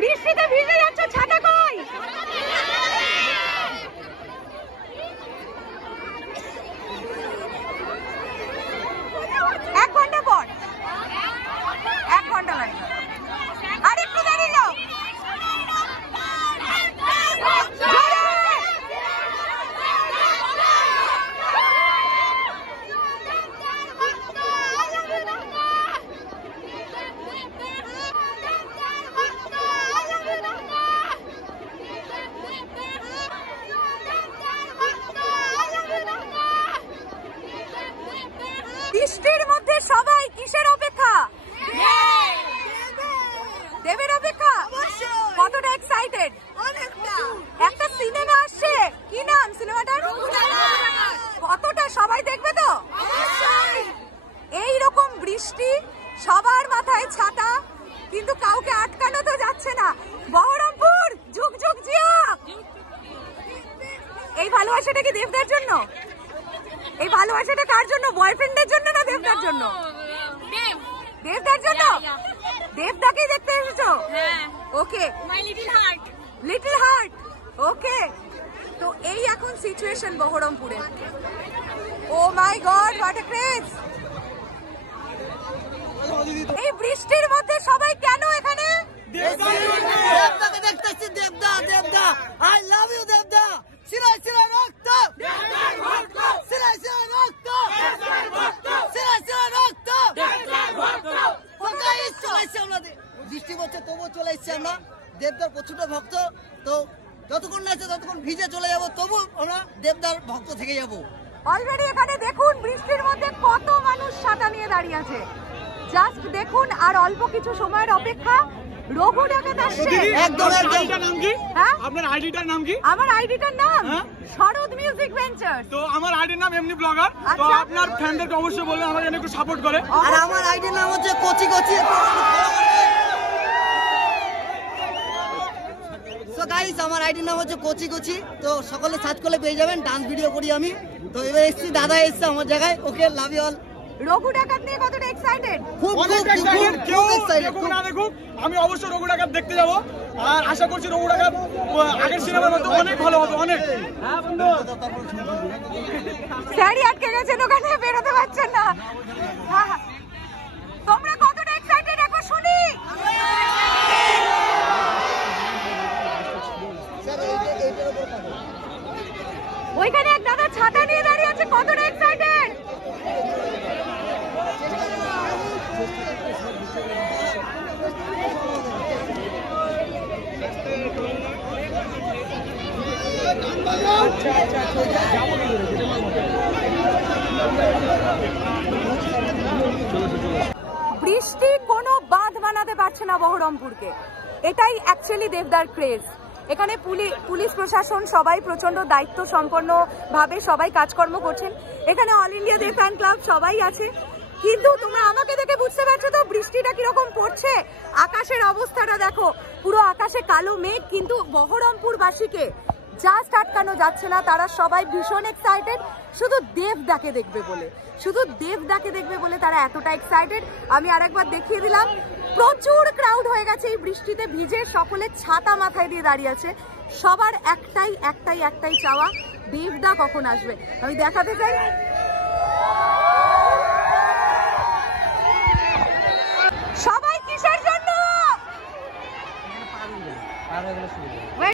বৃষ্টিতে ভিজে যাচ্ছ, ছাতা কই? এক ঘন্টা পর, 1 ঘন্টা লাগবে। আর একটু দাঁড়িয়ে যাও। বৃষ্টির মধ্যে সবাই কিসের অপেক্ষা? দেবের অপেক্ষা। কতটা এক্সাইটেড? একটা সিনেমা আসছে, কি নাম সিনেমাটার? কতটা সবাই দেখবে তো? এই রকম বৃষ্টি, সবার মাথায় ছাতা, কিন্তু কাউকে আটকানো তো যাচ্ছে না। বহরমপুর ঝুক ঝুক জিয়া। এই ভালোবাসাটা কি দেবদার জন্য? এই ভালোবাসাটা কার জন্য? বয়ফ্রেন্ডের জন্য না দেবদার জন্য? দেবদার জন্য। দেবদাকেই দেখতে এসেছো? Okay, my little heart. Little heart, okay. তো এই এখন সিচুয়েশন বহরমপুরে। Oh my god, what a craze! এই বৃষ্টির মধ্যে সবাই কেন এখানে? দেবদাকে দেখতেছি। দেবদা, দেবদা, আই লাভ ইউ দেবদা। সিলাই সিলাই রক্ত, দেবদার ভক্ত। সিলাই সিলাই রক্ত, দেবদার ভক্ত। সিলাই সিলাই রক্ত, দেবদার ভক্ত। কোথায় চলেছে আমরা? বৃষ্টি পড়ছে তবুও চলে এসেছি আমরা। দেবদার প্রচুর ভক্ত। তো যতক্ষণ না আছে ততক্ষণ ভিজে চলে যাবো, তবু আমরা দেবদার ভক্ত থেকে যাবো। অলরেডি এখানে দেখুন বৃষ্টির মধ্যে কত মানুষ ছাতা নিয়ে দাঁড়িয়ে আছে। জাস্ট দেখুন, আর অল্প কিছু সময়ের অপেক্ষা। রঘু ডাকাত আসছে। একদম একদম। নাম কি? হ্যাঁ, আপনার আইডিটার নাম কি? আমার আইডিটার নাম শরৎ মিউজিক ভেঞ্চার্স। তো আমার আইডির নাম এমনি ব্লগার। তো আচ্ছা। আপনার ফ্যানদেরকে অবশ্যই বলবেন আমাকে যেন একটু সাপোর্ট করে। আর আমার আইডির নাম হচ্ছে কচি কচি। সো গাইস, আমার আইডির নাম হচ্ছে কচি কচি। তো সকলে সার্চ করলে পেয়ে যাবেন। ডান্স ভিডিও করি আমি। তো এবার এসছি, দাদা এসছে আমার জায়গায়। ওকে, লাভ ইউ অল। রঘু ডাকাত নিয়ে কতটা এক্সাইটেড? খুব অনেক এক্সাইটেড। কেউ দেখুক না দেখুক, আমি অবশ্যই রঘু ডাকাত দেখতে যাব। আর আশা করছি রঘু ডাকাত আগের সিনেমার মধ্যে অনেক ভালো হবে, অনেক। হ্যাঁ বন্ধু, স্যারই আটকে গেছেন ওখানে, বেরোতে পারছেন না। তোমরা কতটা এক্সাইটেড একবার শুনি। ওইখানে এক দাদা ছাতা নিয়ে দাঁড়িয়ে আছে, কতটা এক্সাইটেড? বৃষ্টি কোনো বাঁধ বানাতে পারছে না বহরমপুরকে। এটাই অ্যাকচুয়ালি দেবদার ক্রেজ। এখানে পুলিশ প্রশাসন সবাই প্রচন্ড দায়িত্ব সম্পন্ন ভাবে সবাই কাজকর্ম করছেন। এখানে অল ইন্ডিয়া দেব ফ্যান ক্লাব সবাই আছে। কিন্তু তোমরা আমাকে দেখে বুঝতে পারছো তো বৃষ্টিটা কিরকম পড়ছে? আকাশের অবস্থাটা দেখো, পুরো আকাশে কালো মেঘ। কিন্তু বহরমপুরবাসীকে জাস্ট আটকানো যাচ্ছে না। তারা সবাই ভীষণ এক্সাইটেড, শুধু দেবদাকে দেখবে বলে। শুধু দেবদাকে দেখবে বলে তারা এতটা এক্সাইটেড। আমি আরেকবার দেখিয়ে দিলাম, প্রচুর ক্রাউড হয়ে গেছে এই বৃষ্টিতে ভিজে। সকলে ছাতা মাথায় দিয়ে দাঁড়িয়ে আছে। সবার একটাই চাওয়া, দেবদা কখন আসবে। আমি দেখাতে চাই, সবাই কিসের জন্য